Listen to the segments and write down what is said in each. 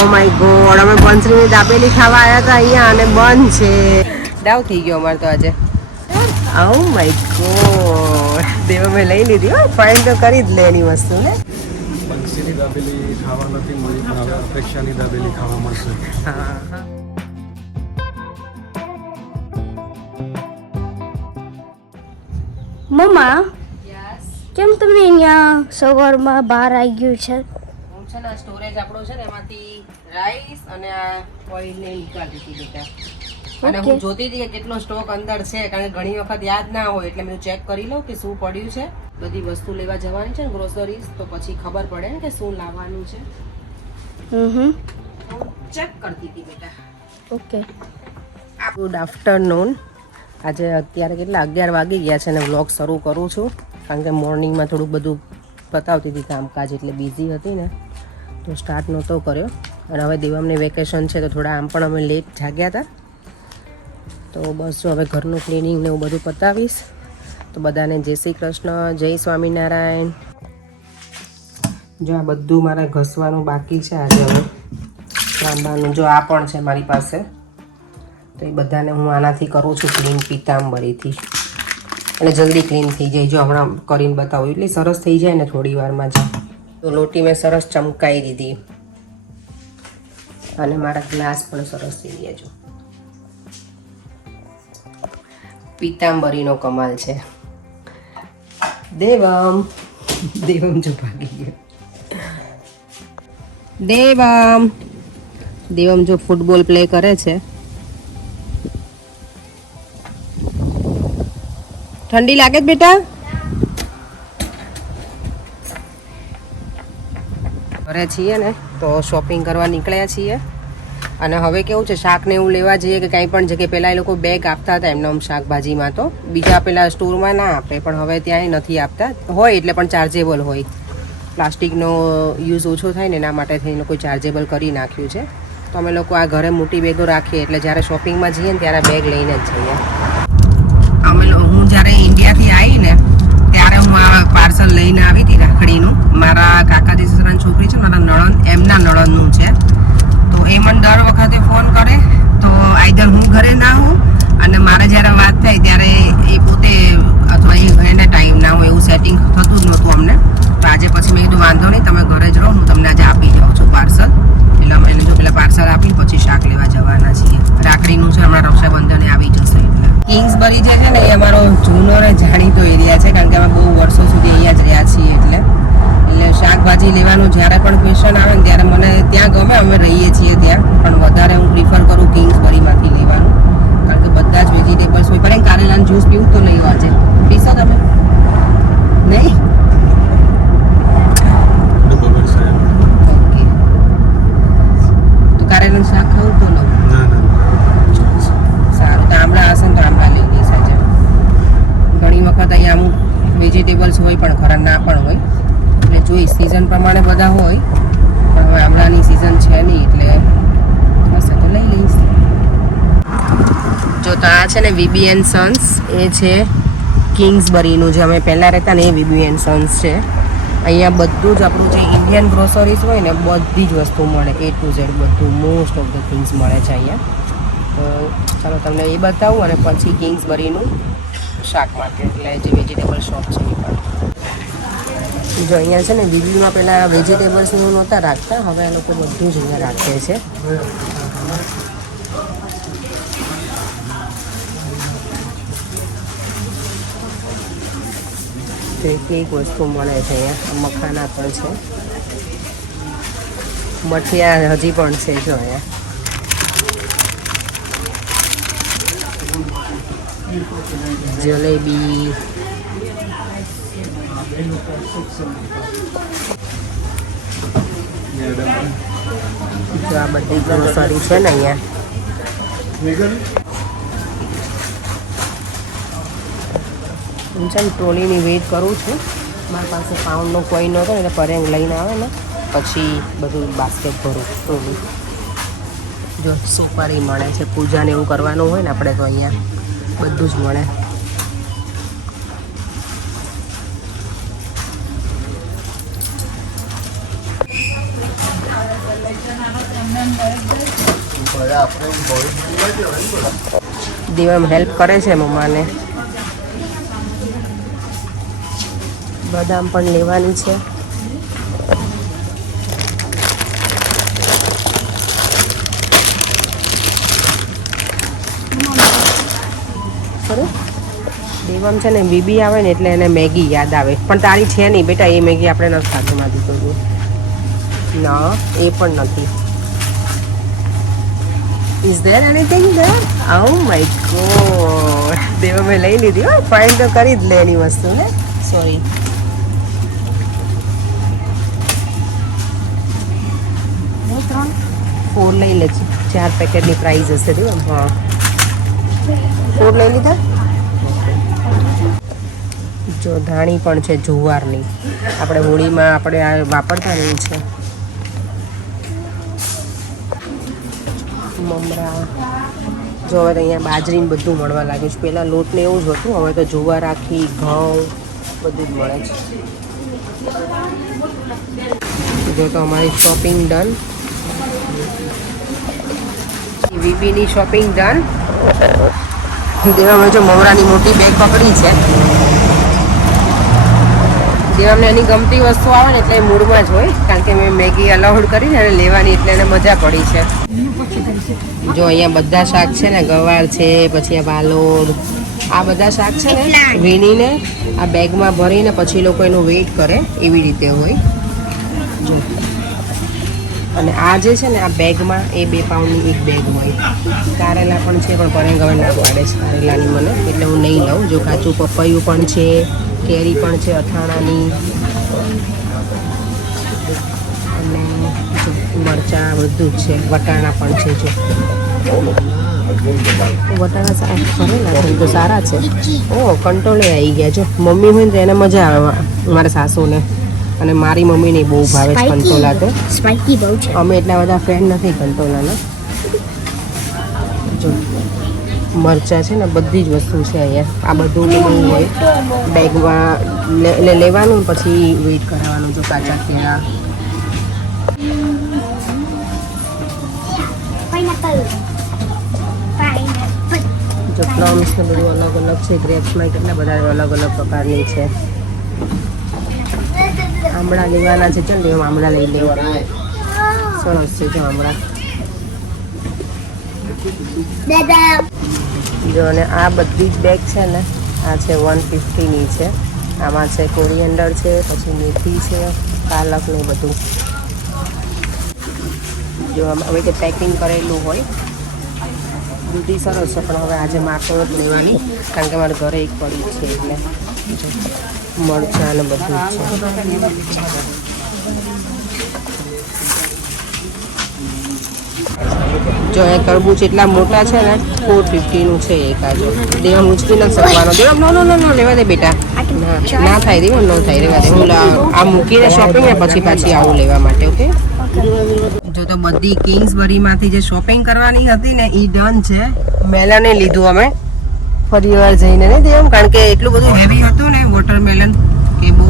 O my God, અમે બંસરીની દાબેલી ખાવા આવ્યા હતા અહીંયા અને બંધ છે. ડાઉ થઈ ગયો અમારે તો આજે. ઓ માય ગોડ, દેવ મેં લઈ લીધી હો, ફાઇન તો કરી જ લે એની વસ્તુ ને. બંસીની દાબેલી ખાવા નથી મળી પણ હવે અપેક્ષાની દાબેલી ખાવા મળશે. હા હા. મમ્મા, કેમ તમે અહીંયા સવારમાં બહાર આવી ગયું છે? હું છે ને સ્ટોરેજ આપણો છે ને એમાંથી રાઈસ અને આ ઓઇલ ને નીકાળી દીધી બેટા. અને હું જોતી હતી કે કેટલો સ્ટોક અંદર છે, કારણ કે ઘણી વખત યાદ ના હોય એટલે મેં ચેક કરી લઉં કે શું પડ્યું છે. બધી વસ્તુ લેવા જવાની છે ને ગ્રોસરીઝ, તો પછી ખબર પડે ને કે શું લાવવાનું છે. ચેક કરતી હતી બેટા. ઓકે. Good afternoon. આજે અત્યારે કેટલા 11 વાગી ગયા છે અને વ્લોગ શરૂ કરું છું, કારણ કે મોર્નિંગમાં થોડુંક બધું પતાવતી હતી કામકાજ, એટલે બિઝી હતી ને તો સ્ટાર્ટ નહોતો કર્યો. અને હવે દેવામને વેકેશન છે તો થોડા આમ પણ અમે લેટ જાગ્યા હતા, તો બસ જો હવે ઘરનું ક્લિનિંગ ને એવું બધું પતાવીશ. તો બધાને જય શ્રી કૃષ્ણ, જય સ્વામિનારાયણ. જો આ બધું મારે ઘસવાનું બાકી છે આજે. હવે તાંબાનું જો આ પણ છે મારી પાસે, તો એ બધાને હું આનાથી કરું છું ક્લીન, પીતાંબરીથી, એટલે જલ્દી ક્લીન થઈ જાય. જો હમણાં કરીને બતાવું, એટલી સરસ થઈ જાય ને થોડી વારમાં જ. તો લોટી મેં સરસ ચમકાઈ દીધી અને મારા ગ્લાસ પણ સરસ થઈ ગયા. જો પીતાંબરીનો કમાલ છે. દેવમ જો ભાગી ગયો. દેવમ જો ફૂટબોલ પ્લે કરે છે. ઠંડી લાગે જ બેટા? ઘરે છીએ ને તો શોપિંગ કરવા નીકળ્યા છીએ. અને હવે કેવું છે, શાક ને એવું લેવા જઈએ કે કંઈ પણ જગ્યાએ પહેલાં એ લોકો બેગ આપતા હતા એમને શાકભાજીમાં, તો બીજા પેલા સ્ટોરમાં ના આપે, પણ હવે ત્યાંય નથી આપતા. હોય એટલે પણ ચાર્જેબલ હોય, પ્લાસ્ટિકનો યુઝ ઓછો થાય ને એના માટે થઈને લોકો ચાર્જેબલ કરી નાખ્યું છે. તો અમે લોકો આ ઘરે મોટી બેગો રાખીએ, એટલે જ્યારે શોપિંગમાં જઈએ ને ત્યારે બેગ લઈને જ જઈએ. હું જ્યારે ઇન્ડિયાથી આવી ને ત્યારે હું આ પાર્સલ લઈને આવી હતી રાખડીનું. મારા કાકાજી સસરાની છોકરી છે, મારા નણંદ, એમના નણંદનું છે. તો એ મને દર વખતે ફોન કરે, તો આઈધર હું ઘરે ના હોઉં અને મારે જ્યારે વાત થાય ત્યારે એ પોતે અથવા એને ટાઈમ ના હોય, એવું સેટિંગ થતું જ નહોતું અમને. તો આજે પછી મેં કીધું વાંધો નહીં, તમે ઘરે જ રહો, હું તમને આજે આપી જાઉં છું પાર્સલ. એટલે અમે એને જો પેલા પાર્સલ આપી પછી શાક લેવા જવાના છીએ. રાખડીનું છે, હમણાં રક્ષાબંધને આવી જશે. એટલે કિંગ્સબરી જે છે ને એ અમારો જૂનો ને જાણીતો એરિયા છે, કારણ કે અમે બહુ વર્ષો સુધી અહીંયા જ રહ્યા છીએ. એટલે શાકભાજી લેવાનું જ્યારે પણ ક્વેશ્ચન આવે ને ત્યારે મને ત્યાં ગમે, અમે રહીએ છીએ ત્યાં, પણ વધારે હું પ્રિફર કરું કિંગ્સબરીમાંથી લેવાનું, કારણ કે બધા જ વેજીટેબલ્સ હોય. પણ કારેલાનું જ્યુસ પીવું તો નહીં આજે. પીશો તમે? નહીં? ઓકે. તો કારેલાનું શાક ખાવું તો લો. સારું, તો આમળા હશે ને તો આમળા લઈ લઈશ આજે. ઘણી વખત અહીંયા અમુક વેજીટેબલ્સ હોય પણ ખરા ના પણ હોય, એટલે જોઈ સિઝન પ્રમાણે બધા હોય, પણ હવે આમળાની સિઝન છે નહીં એટલે હશે તો લઈ લઈશ. જો તો આ છે ને વીબી એન્ડ સન્સ, એ છે કિંગ્સબરીનું જે અમે પહેલાં રહેતા ને એ વીબી એન્ડ સન્સ છે. અહીંયા બધું જ આપણું જે ઇન્ડિયન ગ્રોસરીઝ હોય ને બધી જ વસ્તુ મળે, A to Z બધું, મોસ્ટ ઓફ ધ થિંગ્સ મળે છે અહીંયા. તો ચાલો તમને એ બતાવું અને પછી કિંગ્સબરીનું શાક માર્કેટ, એટલે જે વેજીટેબલ શોપ છે એ પણ. જો અહીંયા છે ને દિલ્હીમાં પહેલાં વેજીટેબલ્સ એવું નહોતા રાખતા, હવે આ લોકો બધું જ અહીંયા રાખે છે. તો એક વસ્તુ મળે છે અહીંયા. મખાના પણ છે, મઠિયા હજી પણ છે જો અહીંયા. જલેબી, જો આ બધી ગ્રોસરી છે ને અહીંયા. હું છે ને ટ્રોલીની વેઇટ કરું છું. મારી પાસે પાઉન્ડનો કોઈન નહોતો એટલે પરેંગ લઈને આવે ને પછી બધું બાસ્કેટ ભરું ટ્રોલી. જો સોપારી મળે છે, પૂજાને એવું કરવાનું હોય ને આપણે તો અહીંયા બધું જ મળે. દેવમ હેલ્પ કરે છે મમ્માને. બદામ પણ લેવાની છે. દેવમ છે ને બીબી આવે ને એટલે એને મેગી યાદ આવે, પણ તારી છે નહીં બેટા એ મેગી આપણે નથી ખાધું માંથી કોઈ. ના એ પણ નથી. Is there anything there? Oh my god, દેવમે લઈ લીધી હો. ફાઇન તો કરી જ લે એની વસ્તુ ને. સોરી. ફોર લઈ લે છે. 4 પેકેટની પ્રાઇસ હશે દેવમ. હા 4 લઈ લીધા. જો ધાણી પણ છે જુવારની, આપણે હોળીમાં આપણે આ વાપરતા ને એ છે. મમરા જો હવે તો અહીંયા બાજરીને બધું મળવા લાગ્યું છે. પહેલાં લોટને એવું જ હતું, હવે તો જુવાર આખી ઘઉં બધું જ મળે છે. જો તો અમારી શોપિંગ ડન. વીબીની શોપિંગ ડન. દેવામાં જો મમરાની મોટી બેગ પકડી છે. દેવામને એની ગમતી વસ્તુ આવે ને એટલે મૂડમાં જ હોય, કારણ કે મેં મેગી અલાઉડ કરીને અને લેવાની એટલે એને મજા પડી છે. જો અહીંયા બધા શાક છે ને, ગવાર છે, પછી આ વાલોડ, આ બધા શાક છે ને વીણીને આ બેગમાં ભરીને પછી લોકો એનું વેઇટ કરે એવી રીતે હોય. જો અને આ જે છે ને આ બેગમાં એ 2 પાઉન્ડની એક બેગ હોય. કારેલા પણ છે, પણ પરેંગવણ ના પાડે છે કારેલાની મને, એટલે હું નહીં લઉં. જો કાચું પપૈયું પણ છે, કેરી પણ છે અથાણાની, અને મરચાં બધું જ છે. વટાણા પણ છે. જો વટાણા ભરેલા છે તો સારા છે. ઓ કંટોળે આવી ગયા. જો મમ્મી હોય ને તો એને મજા આવે મારા સાસુને, અને મારી મમ્મીને બહુ ભાવે છે કંટોલા. તો સ્પાઈકી બહુ છે. અમે એટલા બધા ફેન નથી કંટોલાના. જો મરચાં છે ને બધી જ વસ્તુ છે અહીંયા. આ બધું લેવું હોય બેગમાં લેવાનું, પછી વેઇટ કરાવવાનું. જો કાચા કેળા, જો પ્લમ્સ ને બધું અલગ અલગ છે. ગ્રેપ્સમાં કેટલા બધા અલગ અલગ પ્રકારની છે. આમળા લેવાના છે. ચાલ દેવ આમળા લઈ લેવા. સરસ છે જો આમળા. જો અને આ બધી જ બેગ છે ને આ છે 150ની છે. આમાં છે કોરિએન્ડર છે, પછી મેથી છે, પાલક ને બધું. જો હવે કે પેકિંગ કરેલું હોય. દૂધી સરસ છે, પણ હવે આજે માથો જ લેવાની, કારણ કે મારા ઘરે એક પડી છે એટલે. મરચાં ને બધું જ છે. જો એ તરબૂચ એટલા મોટા છે ને 450નું છે એક. આ જો દેવા ઉચકી નથી શકવાનો. દેવા નો લેવા દે બેટા. ના થાય દેવા, ન થાય રેવા દે. હું આ મૂકીને શોપિંગ ને પછી પાછી આવું લેવા માટે. ઓકે. જો તો બધી કિંગ્સબરીમાંથી જે શોપિંગ કરવાની હતી ને એ ડન છે. મેલને લીધું અમે ફરી વાર જઈને ને દેવ, કારણ કે એટલું બધું હેવી હતું ને વોટરમેલન કે બહુ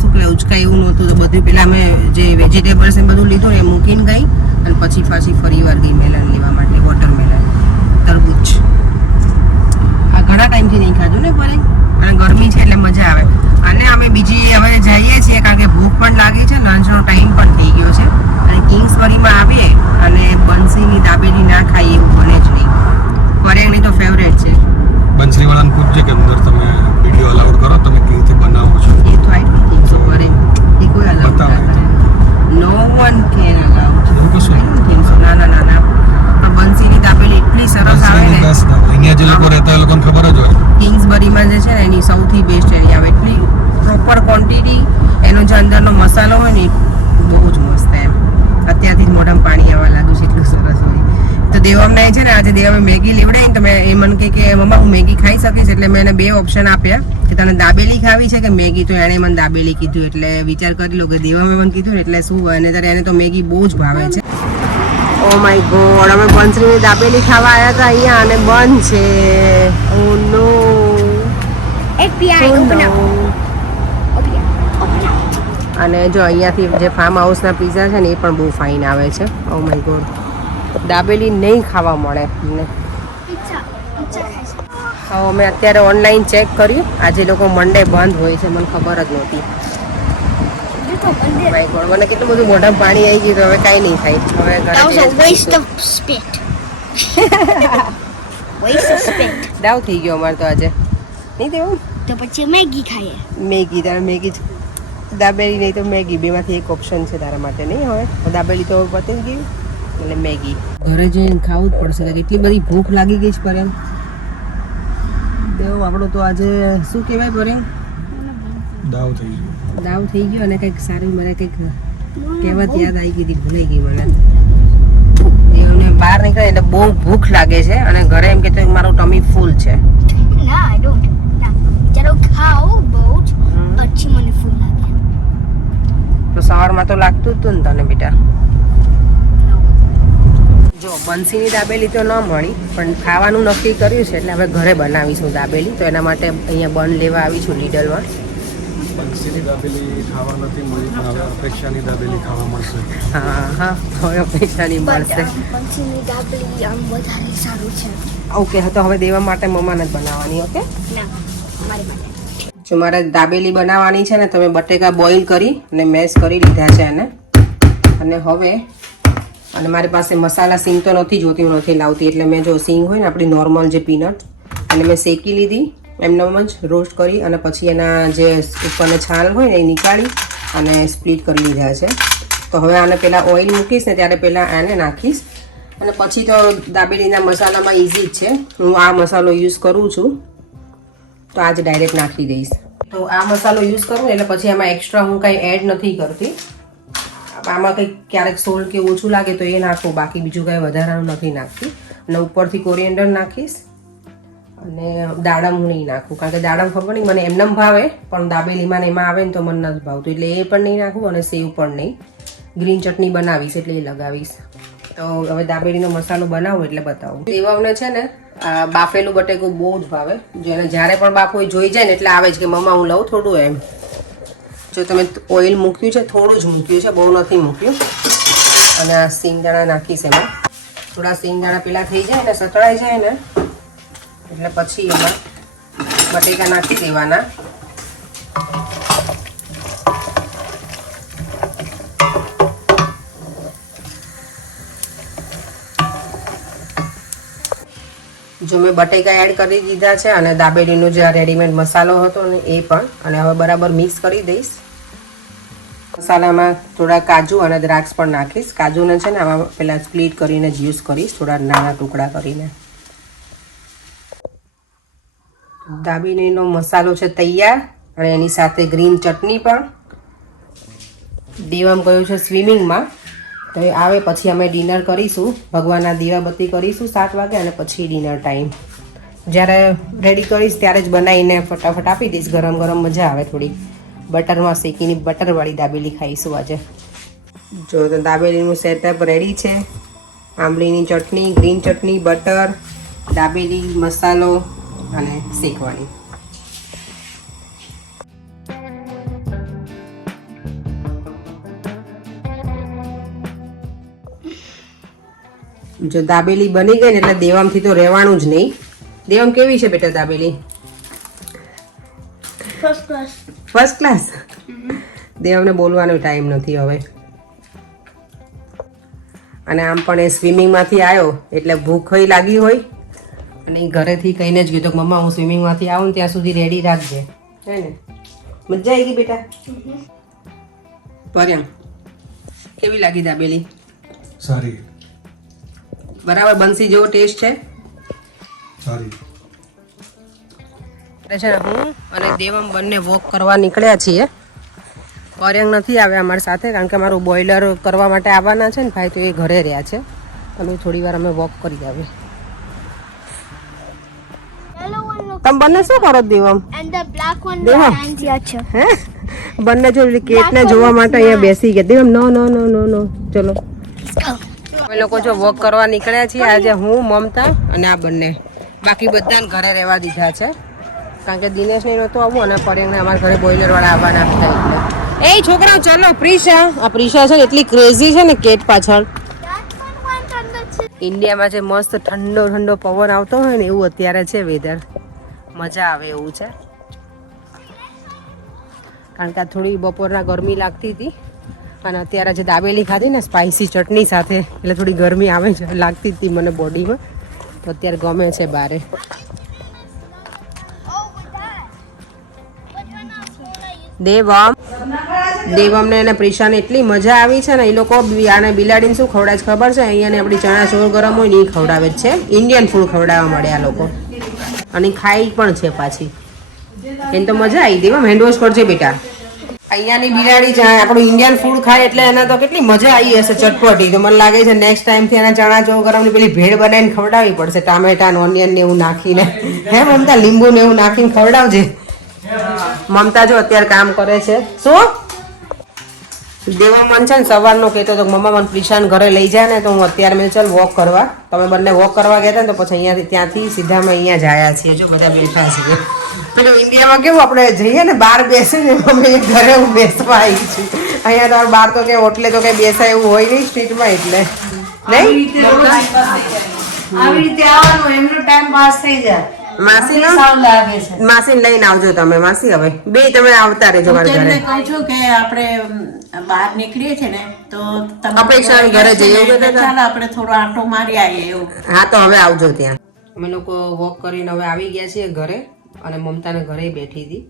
શું કહેવાય ઉચકાય એવું નહોતું. તો બધું પેલા અમે જે વેજીટેબલ્સ ને બધું લીધું ને એ મૂકીને ગઈ, અને પછી ફરી વાર ગઈ મેલન લેવા માટે. વોટરમેલન, તરબૂચ આ ઘણા ટાઈમથી નહીં ખાધું ને પરે, અને ગરમી છે એટલે મજા આવે. અને અમે બીજી હવે જઈએ છીએ કારણ કે ભૂખ પણ લાગી છે, લંચનો ટાઈમ પણ થઈ ગયો છે. અને કિંગ્સબરીમાં આવીએ અને બંસીની દાબેલી ના ખાઈએ એવું બને જ નહીં. પરેંગની તો ફેવરેટ છે. બંસરીવાળાને પૂછજે કે અંદર તમે વિડીયો અલાઉડ કરો, તમે કેવી રીતે બનાવો છો. એ તો આઈ ડોન્ટ થિંક સો. પરેંગ એ કોઈ અલાઉડ ના કરે. નો વન કેન અલાઉડ. એવું કશું આઈ ડોન્ટ થિંક સો. ના પણ બંસીની દાબેલી એટલી સરસ આવે ને. અહીંયા જે લોકો રહેતા એ લોકોને ખબર જ હોય. કિંગ્સબરીમાં જે છે ને એની સૌથી બેસ્ટ એરિયા આવે. એટલી પ્રોપર ક્વોન્ટિટી, એનો જે અંદરનો મસાલો હોય ને બહુ જ મસ્ત. એમ અત્યારથી જ મોઢામાં પાણી આવવા લાગ્યું છે, એટલું સરસ હોય. તો દેવમને છે ને આજે દેવમે મેગી લેવડાવી તો મેં એ મને કે મમ્મા હું મેગી ખાઈ શકીશ, એટલે મેં એને 2 ઓપ્શન આપ્યા કે તને દાબેલી ખાવી છે કે મેગી. તો એણે મને દાબેલી કીધું, એટલે વિચાર કરી લો કે દેવમે મને કીધું ને એટલે શું હોય. અને ત્યારે એને તો મેગી બહુ જ ભાવે છે. ઓ માય ગોડ, અમે બંસરીની દાબેલી ખાવા આવ્યા હતા અહીંયા અને બંધ છે. ઓ નો. અને જો અહીંયાથી જે ફાર્મ હાઉસના પીઝા છે ને એ પણ બહુ ફાઇન આવે છે. ઓ માય ગોડ, દાબેલી નહીં ખાવા મળે અમને. પિઝા ખાઈશ. હવે અમે અત્યારે ઓનલાઈન ચેક કર્યું, આજે લોકો મંડે બંધ હોય છે, મને ખબર જ નહોતી. તો મંદિર. My God, મને કેટલું બધું મોઢામાં પાણી આવી ગયું, તો હવે કાંઈ નહીં થાય. હવે ઘરે That was જઈને a જ waste ખાઈશું. of spit. waste of spit. દાવ થઈ ગયો અમારે તો આજે નહીં તેવું. તો પછી મેગી ખાઈએ. મેગી, તારે મેગી જ, દાબેલી નહીં તો મેગી, બેમાંથી એક ઓપ્શન છે તારા માટે. નહીં હવે દાબેલી તો પતી જ ગઈ, એટલે મેગી. ઘરે જઈને ખાવું જ પડશે, એટલી બધી ભૂખ લાગી ગઈ છે પર્યંત. દેવ આપણું તો આજે શું કહેવાય પર્યંત, દાવ થઈ ગયું. દાવ થઈ ગયો. અને કંઈક સારું મને કંઈક કહેવત યાદ આવી ગઈ હતી, ભૂલાઈ ગઈ મને. દેવને બહાર નીકળે એટલે બહુ ભૂખ લાગે છે, અને ઘરે એમ કહેતો મારું ટમી ફૂલ છે. ના આઈ ડોન્ટ. ના ચાલો ખાઓ બહુ જ પછી મને ફૂલ લાગે. તો સવારમાં તો લાગતું જ હતું ને તને બેટા. જો બંસીની દાબેલી તો ન મળી, પણ ખાવાનું નક્કી કર્યું છે એટલે હવે ઘરે બનાવીશું દાબેલી. તો એના માટે અહીંયા બન લેવા આવીશું લીડલમાં. બંસીની દાબેલી ખાવા નથી મળી, પણ હવે અપેક્ષાની દાબેલી ખાવા મળશે. હા હા, હવે પૈસાની મળશે. પંચીની દાબેલી આમ વધારે સારું છે. ઓકે, તો હવે દેવા માટે મમ્માને જ બનાવવાની. ઓકે, ના મારી માટે. જો મારે દાબેલી બનાવવાની છે ને, તમે બટેકા બોઇલ કરી અને મેશ કરી લીધા છે એને. અને હવે અને મારી પાસે મસાલા સિંગ તો નથી જોતી, હું નથી લાવતી, એટલે મેં જો સિંગ હોય ને આપણી નોર્મલ જે પીનટ, અને મેં શેકી લીધી એમનેમ જ રોસ્ટ કરી, અને પછી એના જે ઉપરને છાલ હોય ને એ નીકાળી અને સ્પ્લિટ કરી લીધા છે. તો હવે આને પહેલાં ઓઇલ મૂકીશ ને ત્યારે પહેલાં આને નાખીશ, અને પછી તો દાબેલીના મસાલામાં ઇઝી જ છે. હું આ મસાલો યુઝ કરું છું, તો આજ ડાયરેક્ટ નાખી દઈશ. તો આ મસાલો યુઝ કરું એટલે પછી આમાં એક્સ્ટ્રા હું કાંઈ એડ નથી કરતી. આમાં કંઈક ક્યારેક સોલ્ટ કે ઓછું લાગે તો એ નાખું, બાકી બીજું કાંઈ વધારાનું નથી નાખતી. અને ઉપરથી કોરિએન્ડર નાખીશ, અને દાડમ હું નહીં નાખું, કારણ કે દાડમ ખબર નહીં મને એમનેમ ભાવે, પણ દાબેલીમાં ને એમાં આવે ને તો મને નથી ભાવતું, એટલે એ પણ નહીં નાખું. અને સેવ પણ નહીં. ગ્રીન ચટણી બનાવીશ એટલે એ લગાવીશ. તો હવે દાબેલીનો મસાલો બનાવું એટલે બતાવું. દેવાવને છે ને આ બાફેલું બટેકું બહુ જ ભાવે. જેને જ્યારે પણ બાફો જોઈ જાય ને એટલે આવે છે કે મમ્મા હું લઉં થોડું એમ. જો તમે ઓઇલ મૂક્યું છે, થોડું જ મૂક્યું છે, બહુ નથી મૂક્યું. અને આ સિંગદાણા નાખીશ એમાં. થોડા સિંગદાણા પેલા થઈ જાય ને, સતળાઈ જાય ને, એટલે પછી એમાં બટેકા નાખી દેવાના. જો મેં બટેકા એડ કરી દીધા છે, અને દાબેલીનો જે રેડીમેડ મસાલો હતો ને એ પણ, અને હવે બરાબર મિક્સ કરી દઈશ. મસાલામાં થોડા કાજુ અને દ્રાક્ષ પણ નાખીશ. કાજુને છે ને આમાં પહેલાં સ્પ્લિટ કરીને જ યુઝ કરીશ, થોડા નાના ટુકડા કરીને. દાબેલીનો મસાલો છે તૈયાર, અને એની સાથે ગ્રીન ચટણી પણ. દેવામ ગયું છે સ્વિમિંગમાં, તો એ આવે પછી અમે ડિનર કરીશું. ભગવાનના દીવાબત્તી કરીશું 7 વાગે, અને પછી ડિનર ટાઈમ. જ્યારે રેડી કરીશ ત્યારે જ બનાવીને ફટાફટ આપી દઈશ. ગરમ ગરમ મજા આવે. થોડી બટરમાં શેકીને બટરવાળી દાબેલી ખાઈશું આજે. જો તો દાબેલીનું સેટઅપ રેડી છે. આંબલીની ચટણી, ગ્રીન ચટણી, બટર, દાબેલી, મસાલો અને શેકવાની. જો દાબેલી બની ગઈ ને એટલે દેવામથી તો રહેવાનું જ નહીં. દેવામ કેવી છે બેટા dabeli? First class. First class. દેવામને બોલવાનો ટાઈમ નથી હવે. અને આમ પણ એ સ્વિમિંગમાંથી આવ્યો એટલે ભૂખ લાગી હોય, અને એ ઘરેથી કહીને જ કીધું કે મમ્મા હું સ્વિમિંગમાંથી આવું ને ત્યાં સુધી રેડી રાખજે. હે ને? મજા આવી ગઈ બેટા? પર્યમ કેવી લાગી દાબેલી? સારી. બરાબર બંસી જેવો ટેસ્ટ છે? સારી. એટલે છે ને હું અને દેવમ બંને વોક કરવા નીકળ્યા છીએ. પર્યંગ નથી આવ્યા અમારી સાથે, કારણ કે અમારું બોઇલર કરવા માટે આવવાના છે ને ભાઈ, તો એ ઘરે રહ્યા છે. અને થોડી વાર અમે વોક કરી આવીએ. Yellow one looks તમે બંને શું કરો Devam? and the black one Devam. behind the other. હે બંને જો કેટને જોવા માટે અહીંયા બેસી ગયા. દેવમ નો નો નો નો નો ચલો. Let's go. અમે લોકો જો વોક કરવા નીકળ્યા છીએ આજે, હું, મમતા અને આ બંને. બાકી બધાને ઘરે રહેવા દીધા છે, કારણ કે દિનેશને નહોતું આવવું, અને પર્યંગને અમારા ઘરે બોઇલર વાળા આવવાના હતા એટલે. એ છોકરાઓ ચલો. પ્રિશા, આ પ્રિશા છે ને એટલી ક્રેઝી છે ને કેટ પાછળ. That one went on the ઇન્ડિયામાં જે મસ્ત ઠંડો ઠંડો પવન આવતો હોય ને એવું અત્યારે છે વેધર. મજા આવે એવું છે. કારણ કે આ થોડી બપોરના ગરમી લાગતી હતી અને અત્યારે જે દાબેલી ખાધી ને સ્પાઇસી ચટણી સાથે એટલે થોડી ગરમી આવે છે લાગતી હતી મને બોડીમાં. તો અત્યારે ગમે છે બારે. દેવમ ને એને પ્રિશાને એટલી મજા આવી છે ને એ લોકો આને બિલાડીને શું ખવડાવે છે ખબર છે? અહીંયા ને આપણી ચણા ચોર ગરમ હોય ને એ ખવડાવે જ છે. ઇન્ડિયન ફૂડ ખવડાવવા મળે આ લોકો અને ખાઈ પણ છે પાછી. એને તો મજા આવી. દેવમ હેન્ડવોશ કરજે બેટા. અહીંયાની બિલાડી જાય આપણું ઇન્ડિયન ફૂડ ખાય એટલે એને તો કેટલી મજા આવી હશે ચટપટી. તો મને લાગે છે નેક્સ્ટ ટાઈમથી એના ચણા ચોર ગરમની પેલી ભેળ બનાવીને ખવડાવવી પડશે. ટામેટા ને ઓનિયન ને એવું નાખીને. હે મમતા? લીંબુ ને એવું નાખીને ખવડાવજે. મમતા જો અત્યારે કામ કરે છે. શું દેવા મન છે ને સવારનો કહેતો તો મમ્મા મને પ્રિશાન ઘરે લઈ જાય ને તો હું અત્યારે મેં ચાલ વોક કરવા. તમે બંને વોક કરવા ગયા હતા ને તો પછી અહીંયાથી ત્યાંથી સીધા અમે અહીંયા જ આવ્યા છીએ. જો બધા બેઠા છીએ. પેલું ઇન્ડિયામાં કેવું આપણે જઈએ ને બહાર બેસીને અમે ઘરે હું બેસવા આવી છું. અહીંયા તો બહાર તો કે ઓટલે તો કઈ બેસાય એવું હોય નહીં સ્ટ્રીટમાં એટલે નહીં. આવી રીતે આવવાનું એમનો ટાઈમ પાસ થઈ જાય. માસી સારું લાગે છે. માસીને લઈને આવજો તમે. માસી હવે બે તમે આવતા રહેજો મારા ઘરે. તેમને કહું છું કે આપણે બહાર નીકળીએ છીએ ને તો તમે અપેક્ષા ઘરે જઈએ એવું કહેતા હતા. ચાલો આપણે થોડો આંટો મારી આવીએ એવું. હા તો હવે આવજો ત્યાં. અમે લોકો વોક કરીને હવે આવી ગયા છીએ ઘરે અને મમતાને ઘરે બેઠી હતી.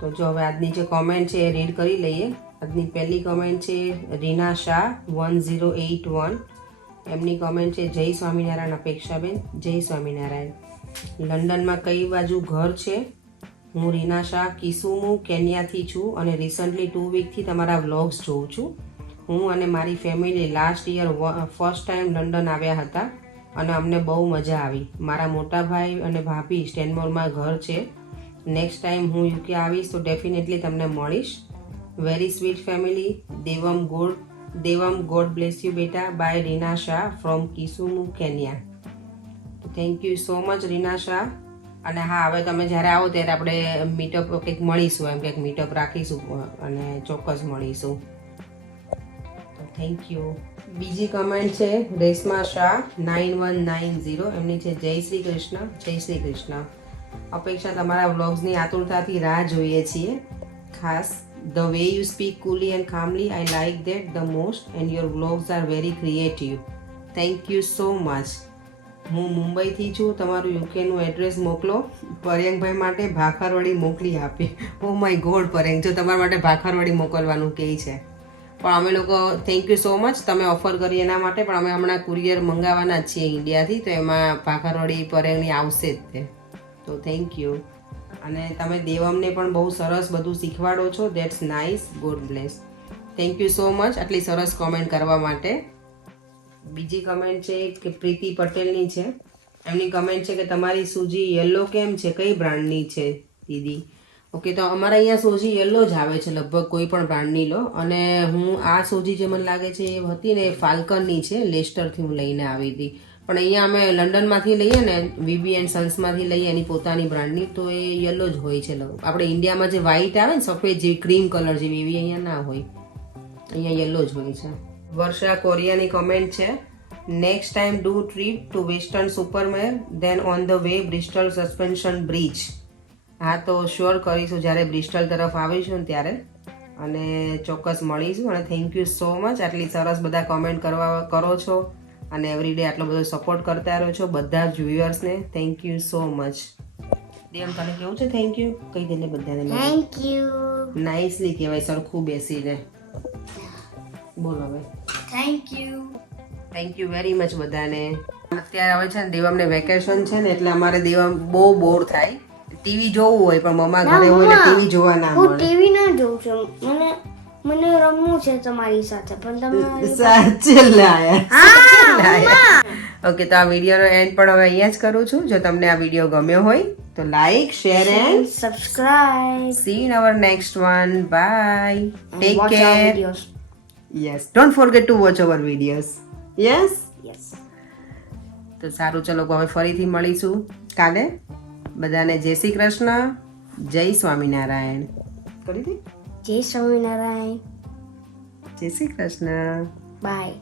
તો જો હવે આજની જે કોમેન્ટ છે એ રીડ કરી લઈએ. આજની પહેલી કોમેન્ટ છે રીના શાહ 1081. એમની કોમેન્ટ છે જય સ્વામિનારાયણ અપેક્ષાબેન. જય સ્વામિનારાયણ. લંડનમાં કઈ બાજુ ઘર છે? હું રીના શાહ કિસુમુ કેન્યાથી છું અને રિસન્ટલી 2 વીકથી તમારા વ્લોગ્સ જોઉં છું. હું અને મારી family last year first time London આવ્યા હતા અને અમને બહુ મજા આવી. મારા મોટા ભાઈ અને ભાભી સ્ટેનમોરમાં ઘર છે. નેક્સ્ટ ટાઈમ હું યુકે આવીશ તો ડેફિનેટલી તમને મળીશ. Very sweet family. Devam God bless you બેટા. Bye Reena Shah from Kisumu Kenya. Thank you so much Reena Shah. અને હા હવે તમે જ્યારે આવો ત્યારે આપણે મીટઅપ કંઈક મળીશું એમ કંઈક મીટઅપ રાખીશું અને ચોક્કસ મળીશું. Thank you. બીજી કમેન્ટ છે રેશમા શાહ 9190. એમની છે જય શ્રી કૃષ્ણ. જય શ્રી કૃષ્ણ. અપેક્ષા તમારા વ્લોગ્સની આતુરતાથી રાહ જોઈએ છીએ. ખાસ the way you speak coolly and calmly I like that the most and your vlogs are very creative. Thank you so much. હું મુંબઈથી છું. તમારું યુકેનું એડ્રેસ મોકલો. પરેંગભાઈ માટે ભાખરવડી મોકલી આપી. ઓ માય ગોડ પરેંગ, જો તમારા માટે ભાખરવડી મોકલવાનું કહે છે. પણ અમે લોકો થેન્ક યુ સો મચ તમે ઓફર કરી એના માટે. પણ અમે હમણાં કુરિયર મંગાવવાના જ છીએ ઇન્ડિયાથી તો એમાં ભાખરવડી પરેંગની આવશે જ તે. તો થેન્ક યુ. અને તમે દેવમને પણ બહુ સરસ બધું શીખવાડો છો. That's nice. God bless. Thank you so much આટલી સરસ કોમેન્ટ કરવા માટે. બીજી કમેન્ટ છે કે પ્રીતિ પટેલની છે. એમની કમેન્ટ છે કે તમારી સૂજી યલો કેમ છે? કઈ બ્રાન્ડની છે દીદી? ઓકે તો અમારા અહીંયા સૂજી યલો જ આવે છે લગભગ કોઈ પણ બ્રાન્ડની લો. અને હું આ સૂજી જે મને લાગે છે એ હતી ને એ ફાલ્કનની છે. લેસ્ટરથી હું લઈને આવી હતી. પણ અહીંયા અમે લંડનમાંથી લઈએ ને વીબી એન્ડ સન્સમાંથી લઈએ એની પોતાની બ્રાન્ડની તો એ યલો જ હોય છે લગભગ. આપણે ઇન્ડિયામાં જે વ્હાઈટ આવે ને સફેદ જેવી ક્રીમ કલર જેવી એવી અહીંયા ના હોય. અહીંયા યલો જ હોય છે. વર્ષા કોરિયાની કમેન્ટ છે next time do trip to Weston super Mare then on the way Bristol suspension bridge. હા તો શ્યોર કરીશું જ્યારે બ્રિસ્ટલ તરફ આવીશું ને ત્યારે અને ચોક્કસ મળીશું. અને થેન્ક યુ સો મચ આટલી સરસ બધા કોમેન્ટ કરો છો અને એવરીડે આટલો બધો સપોર્ટ કરતા રહો છો બધા જ વ્યુઅર્સને. Thank you so much. દેમ તને કેવું છે થેન્ક યુ? કહી દે ને બધાને. Thank you. નાઇસલી કહેવાય સરખું બેસીને. બોલો હવે. Thank you. Thank you very much બધાને. અત્યારે હવે છે ને દેવમને વેકેશન છે ને એટલે અમારે દેવમ બહુ બોર થાય. ટીવી જોવું હોય પણ મમ્મા ઘરે હોય ને ટીવી જોવા ના હું મળે. ટીવી ના જોઉં છું. મને રમવું છે તમારી સાથે પણ તમે સાચે લાયા. ઓકે તો આ વિડીયોનો એન્ડ પણ હવે અહીંયા જ કરું છું. જો તમને આ વિડીયો ગમ્યો હોય તો like share and subscribe. See in our next one. Bye. Take Watch our care. videos. Yes don't forget to watch our videos. Yes. Yes. તો સારું ચલો હવે ફરીથી મળીશું કાલે. બધાને જય શ્રી કૃષ્ણ. જય સ્વામિનારાયણ. કરી દે. જય સ્વામિનારાયણ. જય શ્રી કૃષ્ણ. બાય.